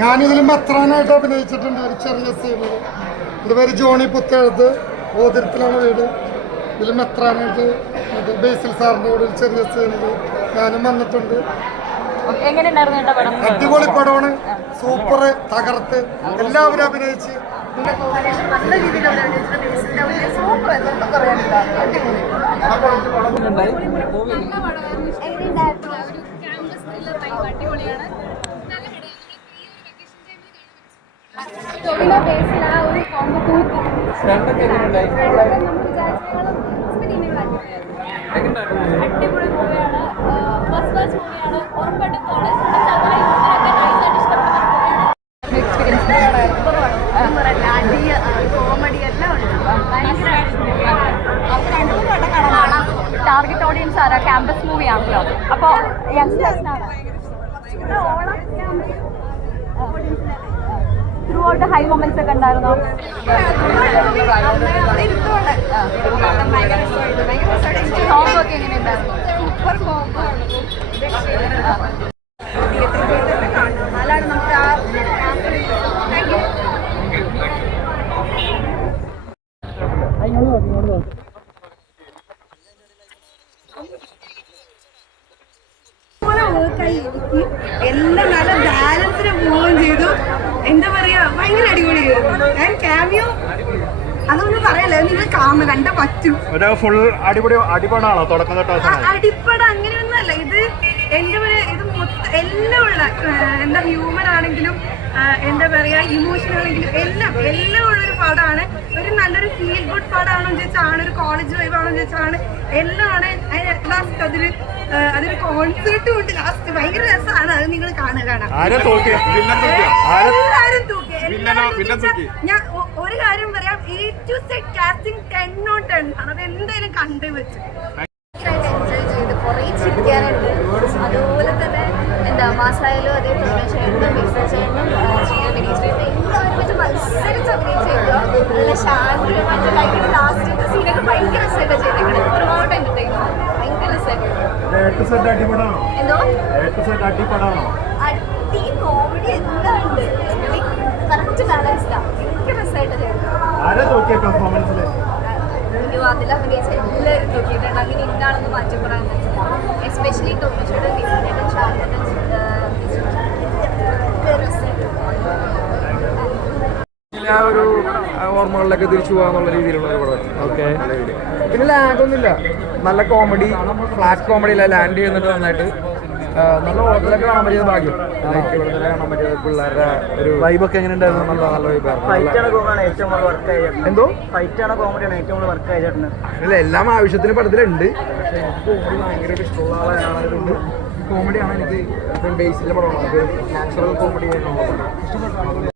ഞാനിതിൽ മെത്രാനായിട്ട് അഭിനയിച്ചിട്ടുണ്ട് ഒരു ചെറിയ സീനിൽ. എൻ്റെ പേര് ജോണി പുത്തേഴത്ത്, ഓതിരത്തിലാണ് വീട്. ഇതിൽ മെത്രാനായിട്ട് ബേസിൽ സാറിൻ്റെ കൂടെ ഒരു ചെറിയ സീനിൽ ഞാനും വന്നിട്ടുണ്ട്. അടിപൊളി പടമാണ്, സൂപ്പർ, തകർത്ത് എല്ലാവരും അഭിനയിച്ച് നല്ല രീതിയിൽ ടൊവിനോ ബേസിൽ ആ ഒരു കോമ്പോ തൂക്കി അടിപൊളി മൂവിയാണ്. ഫസ്റ്റ് ക്ലാസ് മൂവിയാണ്. ഉറപ്പായിട്ടും കോളേജ് കോമഡി എല്ലാം ഉണ്ട്. ടാർഗറ്റ് ഓഡിയൻസ് ആരാ? ക്യാമ്പസ് മൂവി ആണല്ലോ. അപ്പോൾ യങ്സ്റ്റേഴ്സിനാണ് ത്രൂ ഔട്ട് ഹൈ മൊമെന്റ്സ് ഒക്കെ ഉണ്ടായിരുന്നോ? സോങ് ഒക്കെ എങ്ങനെയുണ്ടായിരുന്നു? Super combo. നമുക്ക് ആ എല്ലാം നല്ല ബാലൻസിന് പോവുകയും ചെയ്തു. എന്താ പറയാ, ഭയങ്കര അടിപൊളിയായിരുന്നു. ഞാൻ ക്യാമിയോ അതൊന്നും പറയല്ലേ, നിങ്ങൾ കണ്ട പറ്റും. അടിപ്പട അങ്ങനെയൊന്നും അല്ല ഇത്. എന്താ പറയാ, ഇത് മൊത്തം എല്ലാം ഉള്ള എന്താ ഹ്യൂമർ ആണെങ്കിലും എന്താ പറയാ ഇമോഷൻ ആണെങ്കിലും എല്ലാം ഉള്ളൊരു പടമാണ്. ഒരു നല്ലൊരു ഫീൽ ഗുഡ് പടമാണെന്ന് ചോദിച്ചാണ്, ഒരു കോളേജ് വൈബ് ആണെന്ന് ചോദിച്ചാണ്, എല്ലാം ആണ്. ലാസ്റ്റ് അതൊരു കോൺസേർട്ടും ഉണ്ട്. ലാസ്റ്റ് ഭയങ്കര രസമാണ്. അത് നിങ്ങൾ കാണാൻ എല്ലാരും തൂക്കി. ഞാൻ ഒരു കാര്യം പറയാം, A to Z casting 10/10 ആണ്. അത് എന്തായാലും കണ്ടു വെച്ചു. എൻജോയ് ചെയ്ത് കുറേ ചിരിക്കാനുണ്ട്. അതുപോലെ തന്നെ എന്താ മാസായാലും അതേ ചേട്ടനും മിക്സർ ചേട്ടനും എല്ലാവരും മത്സരിച്ച് അഭിനയിച്ചേക്കുക. നല്ല ശാന്തമായിട്ട് ഭയങ്കര ലാസ്റ്റ് സീനൊക്കെ ഭയങ്കര രസമായിട്ട് ചെയ്തേക്കുന്നത്. ഒരുപാട് എന്റർടൈൻമെന്റ്, ഭയങ്കര രസമായിട്ട്. എന്തോ അടി കോമഡി എല്ലാം ഉണ്ട്. കറക്റ്റ് ബാലൻസ്ഡാണ്. ഭയങ്കര രസമായിട്ട് ചെയ്തത്. അതിൽ അഭിനയിച്ച എല്ലാവരും നോക്കിയിട്ടുണ്ട്. അങ്ങനെ ഇന്നാണെന്ന് മാറ്റി പറയാൻ പറ്റില്ല. എസ്പെഷ്യലി ടോമിച്ചോട് ആ ഒരു ഓർമ്മകളിലൊക്കെ തിരിച്ചു പോകാന്നുള്ള രീതിയിലുള്ള ഒരു പടം. ഓക്കെ, പിന്നെ ലാഗൊന്നുമില്ല. നല്ല കോമഡി, ഫ്ലാറ്റ് കോമഡിയില്ല, ലാൻഡ് ചെയ്യുന്നുണ്ട് നന്നായിട്ട്. നല്ല ഹോട്ടലൊക്കെ കാണാൻ പറ്റിയത് ഭാഗ്യം. ഇവിടെ തന്നെ കാണാൻ പറ്റിയത് പിള്ളേരുടെ ഒരു വൈബൊക്കെ എങ്ങനെ ഉണ്ടായിരുന്നു? നല്ല വൈബായിരുന്നു. എന്തോ ഫൈറ്റാണോ കോമഡിയാണ് ഏറ്റവും കൂടുതൽ വർക്ക് ആയിട്ടുണ്ട്? അല്ല, എല്ലാം ആവശ്യത്തിന് പടത്തിലുണ്ട്. പക്ഷേ എനിക്ക് കോമഡി ഭയങ്കരമായിട്ട് ഇഷ്ടമുള്ള ആളായതുകൊണ്ട് കോമഡിയാണ് എനിക്ക് ബേസിലെ പടമാണ്. അത് നാച്ചുറൽ കോമഡി ആയിട്ടുള്ള